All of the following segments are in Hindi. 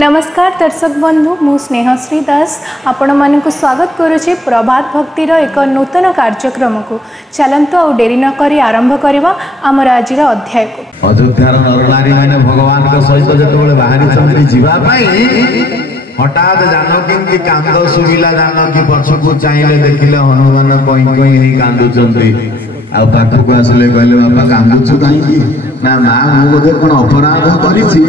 नमस्कार दर्शक बंधु मु स्नेहश्री दास आपण मानक स्वागत करुछि प्रभात भक्तिर एक नूतन कार्यक्रम को। चलंतु आ डेरी न करी आरंभ करबा हमर आजिर अध्याय को। अयोध्यार नरनारी माने भगवान को सहित जेतबेले बाहरी समय जीवा पाई हठात जानकी की कांद सुविला जानकी पछकु चाहिले देखिले हनुमान कोई कोई हे कांदुचंती आ पाखकु आसले कहले बापा कांदुछु काई ना ना मु बोधे कोन अपराध करिछि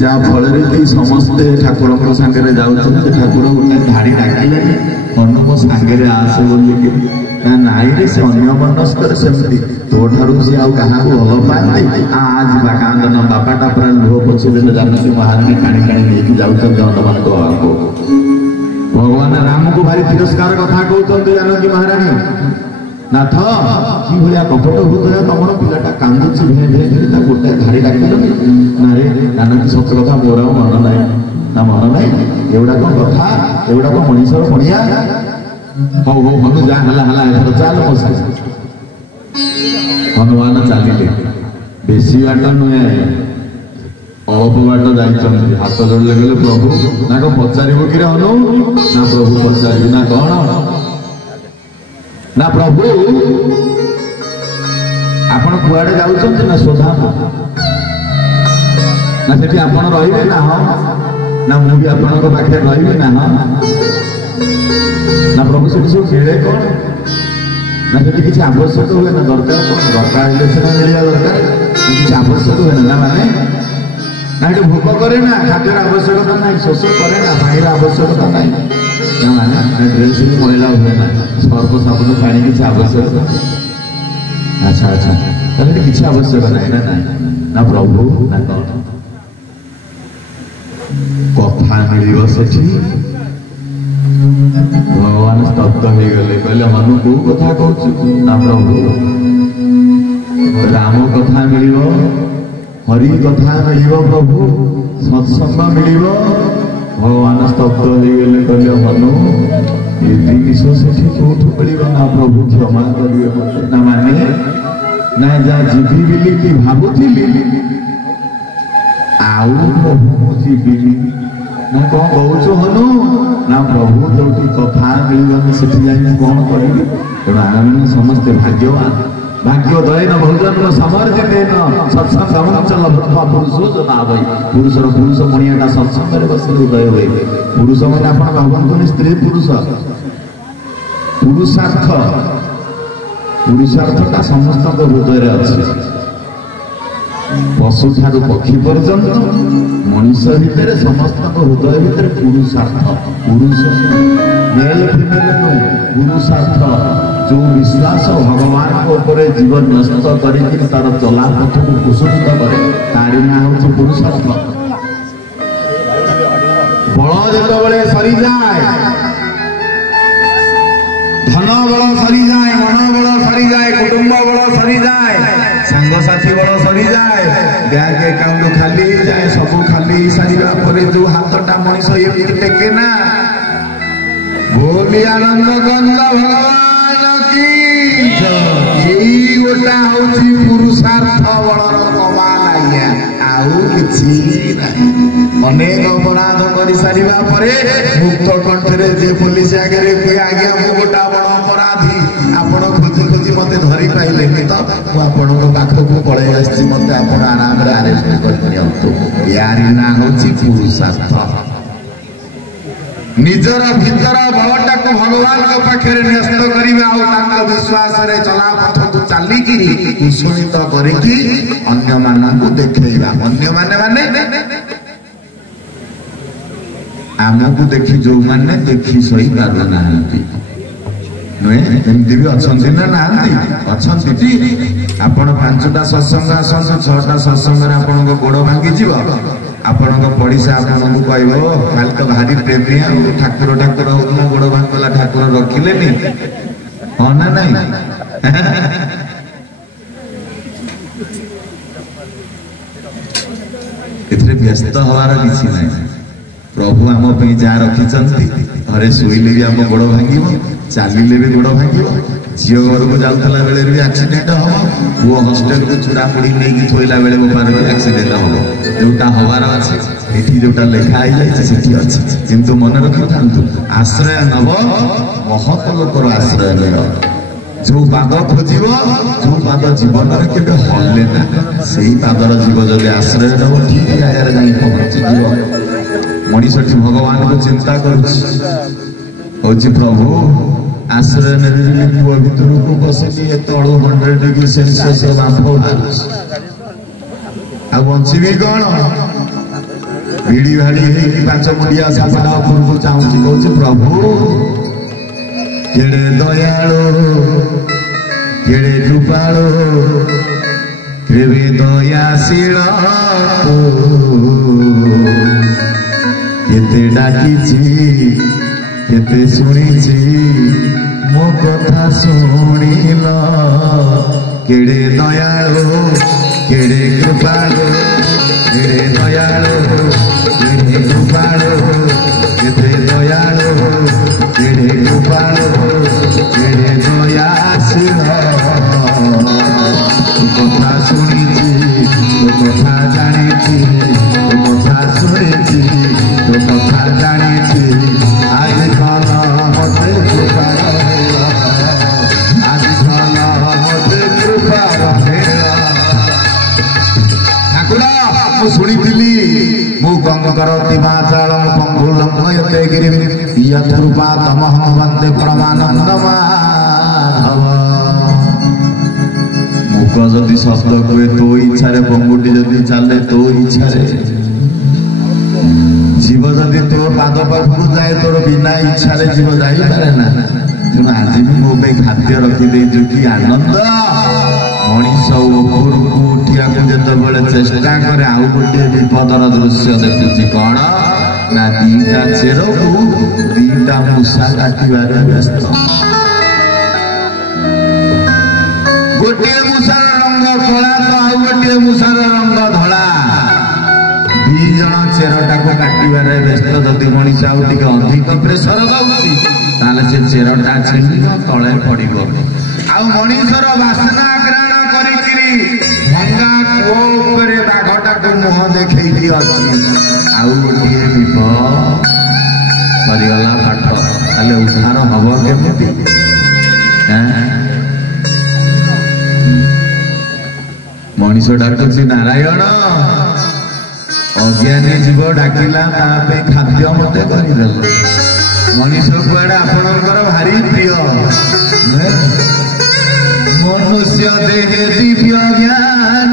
जा फलरे कि समस्त ठाकुर को संगे जाउछन ठाकुर उठे धाड़ी डाकिले हनुमान संगे आसे बोली कि ना नाई रे से अन्य मनस्कर सेमती तो ठारू से आ कहा को हल पाते आज बाकांदन बापाटा पर लोह पछले जानकी महारानी काणी काणी लेके जाउछन हनुमान को आको भगवान राम को भारी तिरस्कार कथा कहउछन जानकी महारानी नाथ कि भलिया कपट हृदय तमर पिलाटा कांदुछि भे भे भे ता गोटे धाड़ी डाकिलो ना रे जानकी सत्य कथा मोर मन नाही ना मन नाही एवडा को कथा एवडा को मनीषर पणिया हो हो हनु जा हला हला एथर चाल मोसा हनुमान चालिले बेसी बाट नुए अल्प बाट जाइछन हाथ जोड़ले गेले प्रभु ना को पचारिबो कि रे हनु ना प्रभु पचारिबो ना कोन ना प्रभु आपण कुआडे जाउछन ना सोधा ना सेठी आपण रहिबे ना हो ना मु भी आपण को पाखे रहिबे ना हो ना प्रभु से सब खेले कोन ना सेठी किछ आवश्यक होले ना दरकार कोन दरकार हेले से मिलिया दरकार किछ आवश्यक होले ना माने ना एटा भोक करे ना खाद्यर आवश्यकता नाही शोष करे ना पानीर आवश्यकता नाही ना माने ना ड्रेस भी मैला होले ना सर्व साबुन पानी किछ आवश्यक अच्छा अच्छा तले किछ आवश्यक नाही ना प्रभु ना कथा मिलियो सेठी भगवान स्तब्ध हो गले कहले हनु को कथा कहछु ना प्रभु राम कथा मिलियो हरि कथा मिलियो प्रभु सत्संग मिलियो भगवान स्तब्ध हो गले कहले हनु ये जिनिस सेठी कोठु मिलियो ना प्रभु क्षमा करियो ना माने ना जा जीवी बिली की भाबुथिली आउ प्रभु जीवी ना कौन कहूँ हनु ना प्रभु जो कथा मिलने सेठी जाई कौन करी तेणु आम समस्ते भाग्यवान भाग्योदय न भोजन समर्जितेन सत्संगमचल पुरुषो जना भाई पुरुषर पुरुष मणियाटा सत्संग बस उदय हुए पुरुष मैंने आप भावतुनि स्त्री पुरुष पुरुषार्थ पुरुषार्थटा समस्त हृदय अच्छे पशु ठारू पक्षी पर्यंत मनुष्य भितर समस्त हृदय भितर पुरुषार्थ पुरुष मेल फीमेल नुहे पुरुषार्थ जो विश्वास भगवान ऊपर जीवन न्यस्त करके तार चला पथ को कुशलित करे तारी ना हूँ पुरुषार्थ बल जो सरी जाए धन बल सरी जाए मन बल सरी जाए कुटुंब बल सरी जाए सांगसाथी बल सरी जाए बैंक अकाउंट खाली जाए सब खाली सारा पर जो हाथटा मनीष ये टेके ना बोली आनंद गंध भगवान की यही गोटा हूँ पुरुषार्थ बलर कमाल आज्ञा आउ किछि नाही अनेक अपराध कर सारिबा परे मुक्त कंठरे जे पुलिस आगे कहे आज्ञा मु गोटा बड़ अपराधी आपण खोजी खोजी मते धरी पाइले तो मु आपण को पाखकु पळे आछि मते आपण आराम रे अरेस्ट कर नियंतु यारी ना होछि पुरुषार्थ निजर भीतर बलटा को भगवान के पाखे न्यस्त करिवे आ तांका विश्वास रे चला पथ को चाली की कुशलित करिकी अन्य मानन को देखैबा अन्य माने आमको देखि जो माने देखि सही कर नाहंती नुए एमती भी अछंती ना नाहंती अछंती टी आपण पांचटा सत्संग आसन छटा सत्संग रे आपण को गोड़ भांगी जीव आपण को पड़िसा आपण को कहबो काल तो भारी प्रेमी ठाकुर ठाकुर होतला गोड़ भांगला ठाकुर रखिलेनी हो ना नहीं इतने व्यस्त हवार किसी नहीं प्रभु आम पे जहाँ रखी घरे शोले भी आम गोड़ भांग चलिले भी गोड़ भांग झील घर को जाऊला बेले भी एक्सीडेंट हम पुओ हस्टेल को चूड़ामुड़ी नहीं थोला बेले गोपाल एक्सीडेंट हम जोटा हबार अच्छे ये जोटा लिखाई जाए किंतु मन रखी था आश्रय नब महत लोकर आश्रय निर जो पाद खोज जो पाद जीवन के हल्ले ना से पादर जीव जब आश्रय नब ठीक जगार जा पहुंची मनीषटी भगवान को चिंता कर प्रभु आश्रय ने पुआ भर को बसनी तलू 100 डिग्री सेल्सियस आ बची कौन भिड़ी भाड़ी है 5 मुंडिया सापटा उपर को चाहूँगी कौच प्रभु केड़े दयालु केड़े कृपालु केड़े दयाशील केते डाकी केते शुणी मो कथा शुणिल केड़े दयालु केड़े कृपालु केड़े दयालु केड़े कृपालु केते दयालु केड़े कृपालु केड़े दयाशील कथा शुणी कथा जानी कथा शुणी कथा जानी आज कल मत कृपा आज कल मत कृपा ठाकुर शुणी मु गंगर दिवाचाल पंगुलंघयते गिरि यथरूपा तमहं वंदे परमानंद माधव मुख जदि शब्द हुए तो इच्छा पंगुटी जदि चले तो इच्छा जीव जदि तो पाद पाखु जाए तोर बिना इच्छा जीव जापे ना तेणु आज भी मो खाद्य रखिदे कि आनंद मनीष उपरकू उठिया जिते चेष्टा करे आउ गोटे विपदर दृश्य देखुची कौन ना दीटा चेर को दीटा मूषा काटबार व्यस्त गोटे मूषार रंग कला तो आउ गोटे मूषार रंग धला दीज चेरटा को काटबार व्यस्त जदि मनीष आउ टे अधिक प्रेसर दौची ताले से चेरटा छिंड तले पड़ो आउ मनीषर बासना ग्रहण भंगा कुओ बाघटा को मुह देखी अच्छी आउ गोटे विपद सरीगला पाठ ताले उद्धार हम केमती मनीष डाकुची नारायण अज्ञानी जीव डाकिला खाद्य मत करदे मनीष कुआड़े आपणकर भारी प्रिय मनुष्य देहे दिव्य ज्ञान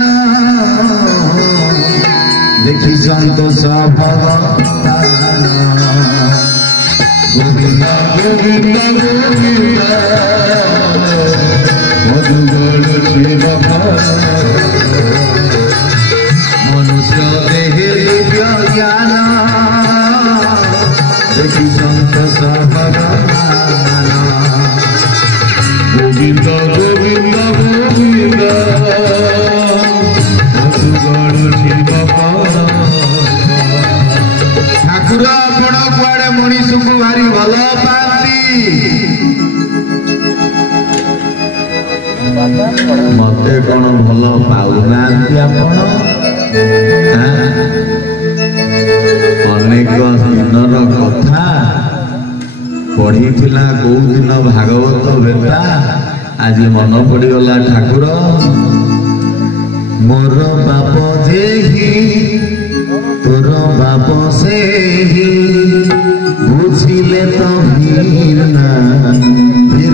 देखी संतोष भगवान गोविंद गोविंद गोविंद मधुगोल शिव मनुष्य देहे दिव्य ज्ञान देखी संतोष भगवान गोविंद गोविंद गोविंद ठाकुर आपण कुआड़े मनीष को भारी भल पाती मते कौन भल पाऊना आपण अनेक दिनर कथा पढ़ी कौ दिन भागवत बेटा आज मन पड़गला ठाकुर मोर बाप जे तोर बाप से बुझिले तो भीरना नहे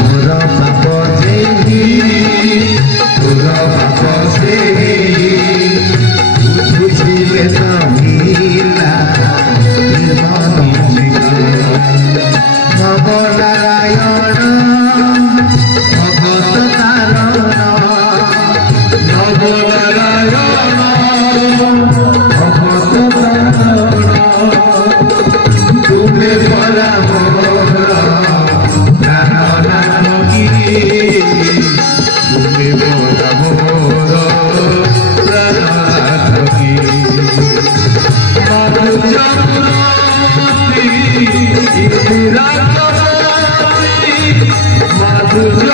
मोर बाप जे तोर बाप से बुझिले तो भीरना नारायण भगत तारण नवनारायण भगत तारण तुम्हें परा मोर प्राण की तुम्हें परा मोर प्राण की मधुर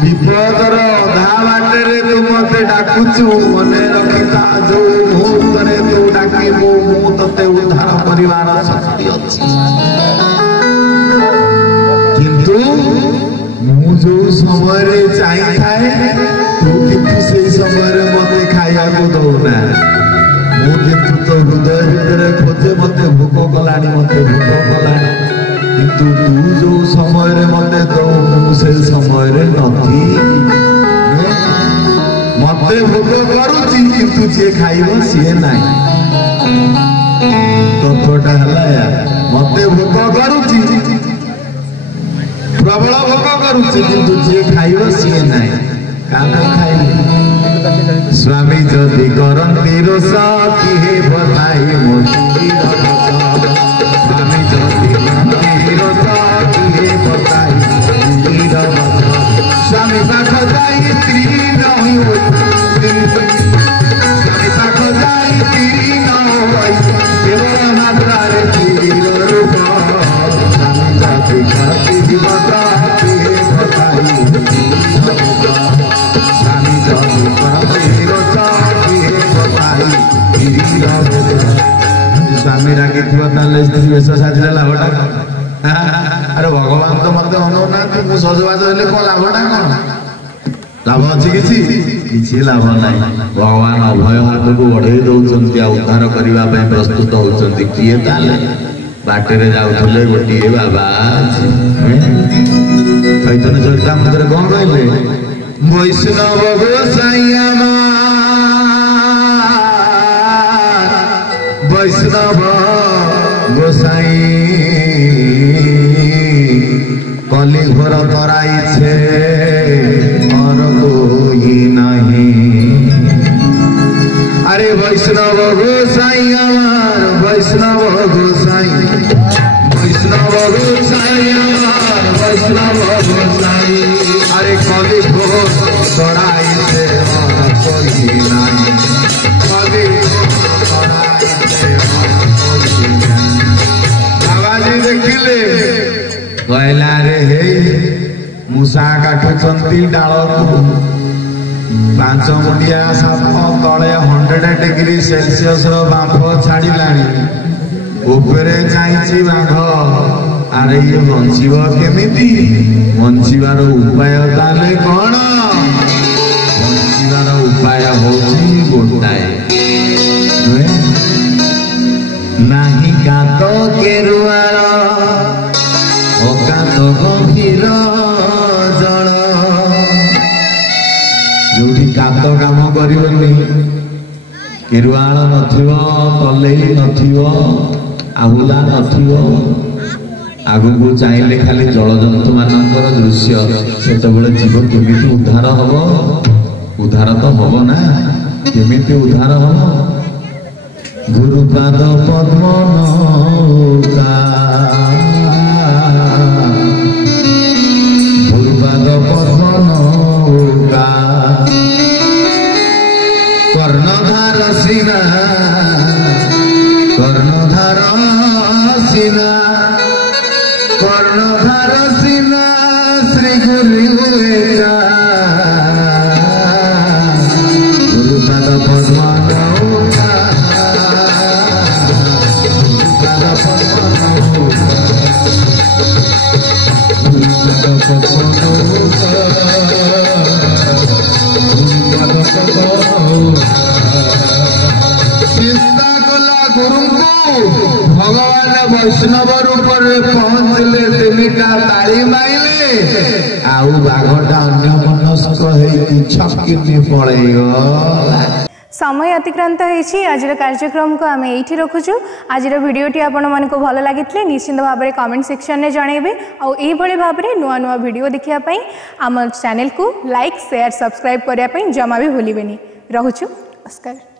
विपदर अधा बाटे तू मत डाकुचु मने रखिता जो मुहूर्त तू डाकिबू मु तते उद्धार परिवार शक्ति अछि किंतु मु जो समय रे चाहि थाए तू किंतु से समय रे मते खाइया को दउना मु किंतु तो हृदय भीतर खोजे मते भूख कलानी मते भूख कलानी किंतु तू जो समय रे मते दो मु से समय रे नथी मते भोग करूची किंतु जे खाइबो से नाही तत्वटा हला या मते भोग करूची प्रबल भोग करूची किंतु जे खाइबो से नाही काहे खाइबो स्वामी जदि करंती रोष कि हे बताई मोती स्वामी जदि करंती रोष कि हे बताई स्वामी पाख जाई स्त्री नहीं स्वामी पाख जाई स्त्री न होई केवल मात्रारे तीर रूप स्वामी जदि करंती रोष कि हे बताई स्वामी जदि करंती रोष कि हे बताई स्वामी रागी थी स्त्री वेश साजिला लाभटा अरे भगवान तो मत अनुना तू सजबाज हेले कौन लाभटा कौन लाभ अच्छी किसी लाभ ना भगवान अभय हाथ को बढ़े दौरान उद्धार करने प्रस्तुत होती किए बाटे जाऊे गोटे बाबा चैतन्य चरितामृत कौन कहले वैष्णव गोसाइया वैष्णव गोसाई कली घोर तराई छे और कोई नहीं अरे वैष्णव गोसाई अमर वैष्णव गोसाई वैष्णव गोसाई अमर वैष्णव गोसाई अरे कली घोर तराई छे और कोई नहीं कली बाबाजी देखिले कहला रे हे मूषा काटुचंती डाल को 5 मुंडिया साप तले 100 डिग्री सेल्सियस रो बांफ छाड़िलाणी ऊपरे चाइछि बाघ अरे ये बंचिब केमिति बंचिबार उपाय ताले कोन बंचिबार उपाय होछि गोटाए नाही कात केरुआर अकात गभीर जल जो कात काम करनी केरुआल नथिबो तलेई नथिबो आहुला नथिबो आगु चाहिले खाली जल जंतु मानकर दृश्य सेतबेले जीव केमिति उद्धार हबो उद्धार तो हबो ना केमिति उद्धार हबो गुरुपाद पद्म नौका गुरुपाद पद्म नौका कर्णधार सीना कर्णधार सीना कर्णधार सीना श्री गुरु गुरुपाद पद्म नौका चिंता कला गुरु को भगवान भगवान वैष्णव रूप में पहुंचले तीनटा ताली माइले आउ बाघटा अन्य मनस्क है छक्की पड़ेगा। समय अतिक्रांत होइछि आजिर कार्यक्रम को आम ये रखुचु। आजिर भिडियोटी आपण मानक भल लगी निश्चित भाव में कमेंट सेक्शन में जनइबे आउ एभली भाव में नुआ नुआ वीडियो देखिया आम चैनल को लाइक शेयर सब्सक्राइब करने जमा भी भूलिबेनी। रहुचु नमस्कार।